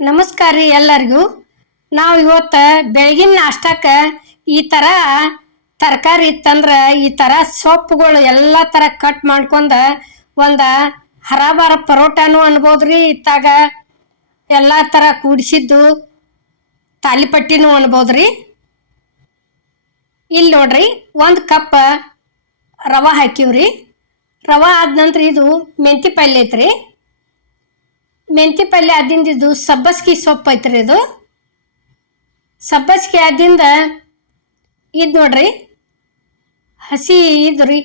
ನಮಸ್ಕಾರ ರೀ ಎಲ್ಲರಿಗೂ. ನಾವು ಇವತ್ತು ಬೆಳಗಿನ ನಾಷ್ಟಕ್ಕೆ ಈ ಥರ ತರಕಾರಿ ಇತ್ತಂದ್ರೆ ಈ ಥರ ಸೊಪ್ಪುಗಳು ಎಲ್ಲ ಥರ ಕಟ್ ಮಾಡ್ಕೊಂಡು ಒಂದು ಹರಾಬಾರ ಪರೋಟಾನು ಅನ್ಬೋದು ರೀ ಇತ್ತಾಗ. ಎಲ್ಲ ಥರ ಕೂಡಿಸಿದ್ದು ತಾಲಿಪಟ್ಟಿನೂ ಅನ್ಬೋದು ರೀ ಇಲ್ಲಿ ನೋಡ್ರಿ ಒಂದು ಕಪ್ ರವೆ ಹಾಕಿವ್ರಿ. ರವೆ ಆದ ನಂತರ ಇದು ಮೆಂತಿ ಪಲ್ಯ ಐತ್ರಿ ಮೆಂತಿ ಪಲ್ಯ ಅದಿಂದಿದ್ದು ಸಬ್ಬಸ್ಗಿ ಸೊಪ್ಪು ಐತ್ರಿ ಇದು. ಸಬ್ಬಸ್ಗಿ ಆದಿಂದ ಇದು ನೋಡ್ರಿ. ಹಸಿ ಇದು ರೀ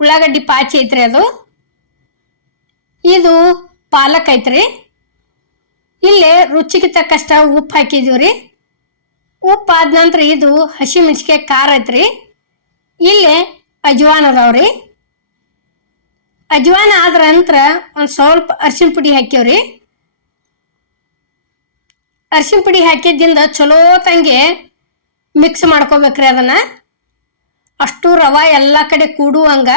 ಉಳ್ಳಾಗಡ್ಡಿ ಪಾಚಿ ಐತ್ರಿ ಅದು. ಇದು ಪಾಲಕ್ ಐತ್ರಿ. ಇಲ್ಲಿ ರುಚಿಗೆ ತಕ್ಕಷ್ಟ ಉಪ್ಪು ಹಾಕಿದೀವಿ ರೀ. ಉಪ್ಪು ಆದ ನಂತರ ಇದು ಹಸಿ ಮೆಣಸಿಕಾಯಿ ಖಾರ ಐತ್ರಿ. ಇಲ್ಲಿ ಅಜ್ವಾನ್ ಅದಾವ್ರಿ ಅಜ್ವಾನ ಆದ ನಂತರ ಒಂದು ಸ್ವಲ್ಪ ಅರ್ಶಿನ ಪುಡಿ ಹಾಕ್ಯವ್ರಿ. ಅರ್ಶಿಣ ಪುಡಿ ಹಾಕಿದ್ದಿಂದ ಚಲೋ ತಂಗೆ ಮಿಕ್ಸ್ ಮಾಡ್ಕೋಬೇಕ್ರಿ ಅದನ್ನ. ಅಷ್ಟು ರವೆ ಎಲ್ಲ ಕಡೆ ಕೂಡುವಂಗ.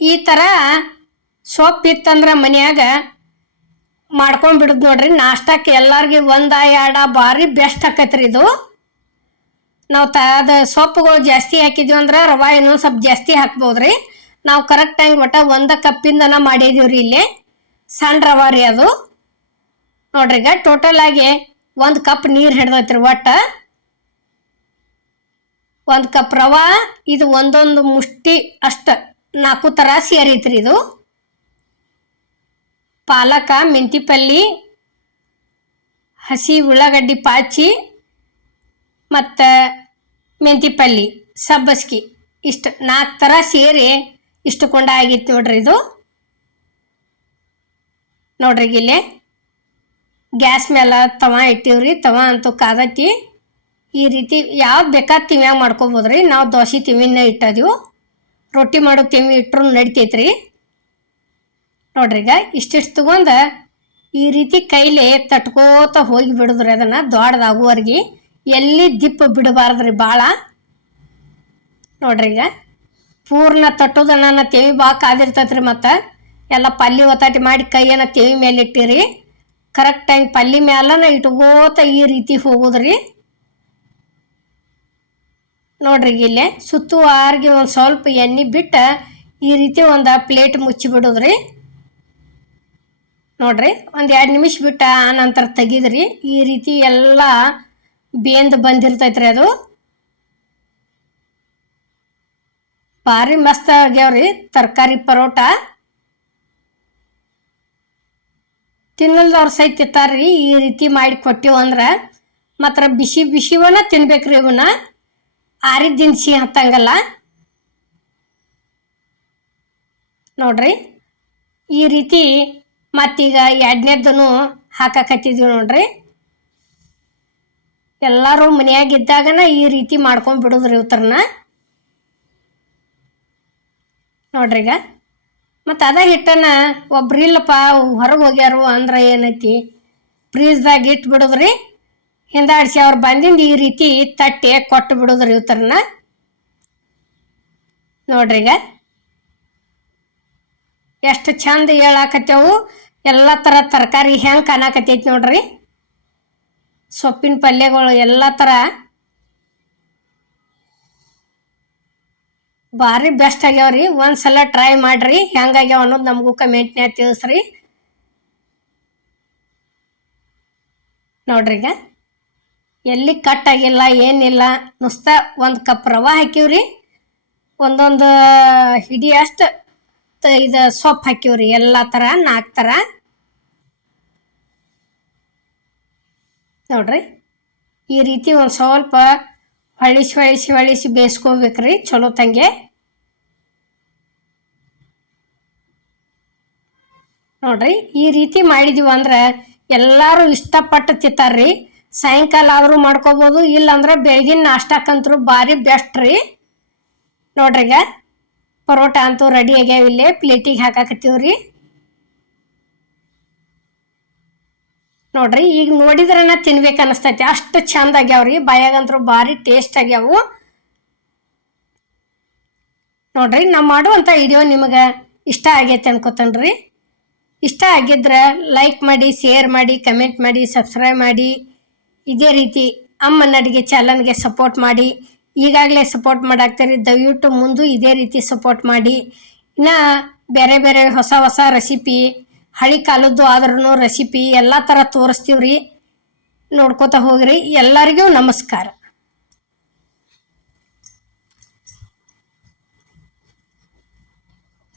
ಈ ಥರ ಸೊಪ್ಪು ಇತ್ತಂದ್ರೆ ಮನ್ಯಾಗ ಮಾಡ್ಕೊಂಡ್ಬಿಡುದು ನೋಡ್ರಿ ನಾಷ್ಟಕ್ಕೆ ಎಲ್ಲಾರ್ಗಿ ಒಂದ, ಎರಡ ಭಾರಿ ಬೆಸ್ಟ್ ಆಕೈತ್ರಿ ಇದು. ನಾವು ತ, ಅದು ಸೊಪ್ಪುಗಳು ಜಾಸ್ತಿ ಹಾಕಿದ್ವಿ ಅಂದ್ರೆ ರವೆ ಇನ್ನೊಂದು ಸ್ವಲ್ಪ ಜಾಸ್ತಿ ಹಾಕ್ಬೋದ್ರಿ. ನಾವು ಕರೆಕ್ಟ್ ಕರೆಕ್ಟಾಗಿ ಒಟ್ಟ ಒಂದು ಕಪ್ಪಿಂದನ ಮಾಡಿದೀವಿ ರೀ ಇಲ್ಲಿ. ಸಣ್ಣ ರವೆ ರೀ ಅದು. ನೋಡ್ರಿ ಈಗ ಟೋಟಲ್ ಆಗಿ ಒಂದು ಕಪ್ ನೀರು ಹಿಡ್ದೈತ್ರಿ ಒಟ್ಟ. ಒಂದು ಕಪ್ ರವೆ, ಇದು ಒಂದೊಂದು ಮುಷ್ಟಿ ಅಷ್ಟ ನಾಲ್ಕು ಥರ ಸೇರೈತ್ರಿ ಇದು. ಪಾಲಕ ಮೆಂತಿ ಪಲ್ಲಿ ಹಸಿ ಉಳ್ಳಾಗಡ್ಡಿ ಪಾಚಿ, ಮತ್ತು ಮೆಂತಿ ಪಲ್ಲಿ ಸಬ್ಬಸ್ಗಿ ಇಷ್ಟು ನಾಲ್ಕು ಥರ ಸೇರಿ ಇಷ್ಟು ಕೊಂಡ ಆಗಿತ್ತು ನೋಡ್ರಿ ಇದು. ನೋಡ್ರಿ ಇಲ್ಲಿ. ಗ್ಯಾಸ್ ಮೇಲೆ ತವ ಇಟ್ಟಿವ್ರಿ, ತವ ಅಂತೂ ಕಾದತಿ ಈ ರೀತಿ ಯಾವ್ದು ಬೇಕಾದ ತಿಮ್ಯಾಗ ಮಾಡ್ಕೊಬೋದ್ರಿ. ನಾವು ದೋಸೆ ತಿವಿನ ಇಟ್ಟದೀವು. ರೊಟ್ಟಿ ಮಾಡೋ ತಿಮ್ಮಿ ಇಟ್ಟರು ನಡಿತೈತ್ರಿ. ನೋಡ್ರಿ ಈಗ ಇಷ್ಟಿಷ್ಟು ತೊಗೊಂಡು ಈ ರೀತಿ ಕೈಲಿ ತಟ್ಕೋತ ಹೋಗಿ ಬಿಡಿದ್ರಿ ಅದನ್ನು ದೊಡ್ಡದಾಗುವರ್ಗಿ ಎಲ್ಲಿ ದಿಪ್ಪ ಬಿಡಬಾರ್ದ್ರಿ ಭಾಳ ನೋಡ್ರಿ ಈಗ ಪೂರ್ಣ ತಟ್ಟೋದನ್ನ ತೆವಿ ಭಾಳ ಕಾದಿರ್ತೈತ್ರಿ ಮತ್ತು. ಎಲ್ಲ ಪಲ್ಲಿ ಒತ್ತಾಟಿ ಮಾಡಿ ಕೈಯನ್ನು ತೆವಿ ಮೇಲೆ ಇಟ್ಟಿರಿ. ಕರೆಕ್ಟ್ ಟೈಮ್ ಪಲ್ಯ ಮ್ಯಾಲನ ಇಟ್ಕೋತ ಈ ರೀತಿ ಹೋಗೋದ್ರಿ. ನೋಡ್ರಿ ಇಲ್ಲೇ ಸುತ್ತುವಾರ್ಗಿ ಒಂದು ಸ್ವಲ್ಪ ಎಣ್ಣೆ ಬಿಟ್ಟು ಈ ರೀತಿ ಒಂದು ಪ್ಲೇಟ್ ಮುಚ್ಚಿ ಬಿಡೋದ್ರಿ ನೋಡ್ರಿ ಒಂದು ಎರಡು ನಿಮಿಷ ಬಿಟ್ಟು ಆ ನಂತರ ತೆಗಿದ್ರಿ. ಈ ರೀತಿ ಎಲ್ಲ ಬೇಂದು ಬಂದಿರ್ತೈತ್ರಿ ಅದು. ಭಾರಿ ಮಸ್ತ್ ಆಗ್ಯಾವ್ರಿ ತರಕಾರಿ ಪರೋಟ. ತಿನ್ನಲ್ದವ್ರು ಸಹಿತ ತಿಂತಾರ್ರಿ. ಈ ರೀತಿ ಮಾಡಿ ಕೊಟ್ಟಿವು ಅಂದ್ರೆ ಮಾತ್ರ ಬಿಸಿ ಬಿಸಿವನ ತಿನ್ಬೇಕ್ರಿ ಇವನ್ನ. ಆರಿದ ದಿನಸಿ ಹತ್ತಂಗಲ್ಲ ನೋಡ್ರಿ. ಈ ರೀತಿ ಮತ್ತೀಗ ಎರಡನೇದನು ಹಾಕಕತ್ತಿದ್ವಿ ನೋಡ್ರಿ. ಎಲ್ಲರೂ ಮನೆಯಾಗಿದ್ದಾಗನ ಈ ರೀತಿ ಮಾಡ್ಕೊಂಡ್ ಬಿಡುದ್ರಿ ಇವತ್ತರನ್ನ ನೋಡ್ರಿ ಈಗ ಮತ್ತು ಅದ ಹಿಟ್ಟನ್ನ ಒಬ್ರು ಇಲ್ಲಪ್ಪ, ಹೊರಗೆ ಹೋಗ್ಯಾರು ಅಂದ್ರೆ ಏನೈತಿ? ಫ್ರೀಜ್ದಾಗ ಇಟ್ಟು ಬಿಡುದ್ರಿ? ಹಿಂದಾಡಿಸಿ ಅವ್ರು ಬಂದಿಂದ ಈ ರೀತಿ ತಟ್ಟಿ ಕೊಟ್ಟು ಬಿಡುದ್ರಿ ಇವತ್ತರನ್ನ ನೋಡ್ರಿ ಈಗ. ಎಷ್ಟು ಚಂದ ಹೇಳಾಕತ್ತೇವು. ಎಲ್ಲ ಥರ ತರಕಾರಿ ಹೆಂಗೆ ಕಾಣಾಕತ್ತೈತಿ ನೋಡ್ರಿ. ಸೊಪ್ಪಿನ ಪಲ್ಯಗಳು ಎಲ್ಲ ಥರ ಭಾರಿ ಬೆಸ್ಟ್ ಆಗ್ಯಾವ್ರಿ. ಒಂದ್ಸಲ ಟ್ರೈ ಮಾಡ್ರಿ. ಹೆಂಗಾಗ್ಯಾವ ಅನ್ನೋದು ನಮಗೂ ಕಮೆಂಟ್ನ್ಯಾಗ ತಿಳಿಸ್ರಿ. ನೋಡ್ರಿ ಈಗ. ಎಲ್ಲಿ ಕಟ್ ಆಗಿಲ್ಲ, ಏನಿಲ್ಲ, ನುಸ್ತ ಒಂದು ಕಪ್ ರವೆ ಹಾಕಿವ್ರಿ ಒಂದೊಂದು ಹಿಡಿ ಅಷ್ಟು ಇದು ಸೊಪ್ಪು ಹಾಕಿವ್ರಿ ಎಲ್ಲ ಥರ ನಾಲ್ಕು ಥರ ನೋಡ್ರಿ. ಈ ರೀತಿ ಒಂದು ಸ್ವಲ್ಪ ಹೊಳಿಸಿ ಹೊಳಿಸಿ ಹೊಳಿಸಿ ಬೇಯಿಸ್ಕೋಬೇಕ್ರಿ ಚಲೋ ತಂಗೆ. ನೋಡ್ರಿ, ಈ ರೀತಿ ಮಾಡಿದೀವಿ ಅಂದ್ರೆ ಎಲ್ಲರೂ ಇಷ್ಟಪಟ್ಟು ತಿಂತಾರ್ರಿ. ಸಾಯಂಕಾಲ ಆದರೂ ಮಾಡ್ಕೋಬೋದು, ಇಲ್ಲಾಂದ್ರೆ ಬೆಳಗಿನ ನಾಷ್ಟಕ್ಕಂತೂ ಭಾರಿ ಬೆಸ್ಟ್ ರೀ. ನೋಡ್ರಿ ಈಗ ಪರೋಟ ಅಂತೂ ರೆಡಿ ಆಗ್ಯಾವ ಇಲ್ಲಿ ಪ್ಲೇಟಿಗೆ ಹಾಕಾಕತ್ತೀವ್ರಿ. ನೋಡ್ರಿ, ಈಗ ನೋಡಿದ್ರನ ತಿನ್ಬೇಕು ಅನಿಸ್ತೈತಿ. ಅಷ್ಟು ಚಂದ ಆಗ್ಯಾವ್ರಿ ಬಾಯಾಗಂತೂ ಭಾರಿ ಟೇಸ್ಟ್ ಆಗ್ಯಾವು. ನೋಡ್ರಿ, ನಾ ಮಾಡುವಂಥ ವಿಡಿಯೋ ನಿಮಗೆ ಇಷ್ಟ ಆಗೈತೆ ಅನ್ಕೋತನ್ರಿ. ಇಷ್ಟ ಆಗಿದ್ರೆ ಲೈಕ್ ಮಾಡಿ ಶೇರ್ ಮಾಡಿ ಕಮೆಂಟ್ ಮಾಡಿ ಸಬ್ಸ್ಕ್ರೈಬ್ ಮಾಡಿ. ಇದೇ ರೀತಿ ಅಮ್ಮನ ಅಡುಗೆ ಚಾನಲ್ಗೆ ಸಪೋರ್ಟ್ ಮಾಡಿ. ಈಗಾಗಲೇ ಸಪೋರ್ಟ್ ಮಾಡಾಕ್ತೀರಿ. ದಯವಿಟ್ಟು ಮುಂದೆ ಇದೇ ರೀತಿ ಸಪೋರ್ಟ್ ಮಾಡಿ. ಇನ್ನು ಬೇರೆ ಬೇರೆ ಹೊಸ ಹೊಸ ರೆಸಿಪಿ ಹಳಿ ಕಾಲದ್ದು ಆದ್ರೂ ರೆಸಿಪಿ ಎಲ್ಲ ಥರ ತೋರಿಸ್ತೀವಿ ರೀ ನೋಡ್ಕೋತಾ ಹೋಗ್ರಿ. ಎಲ್ಲರಿಗೂ ನಮಸ್ಕಾರ.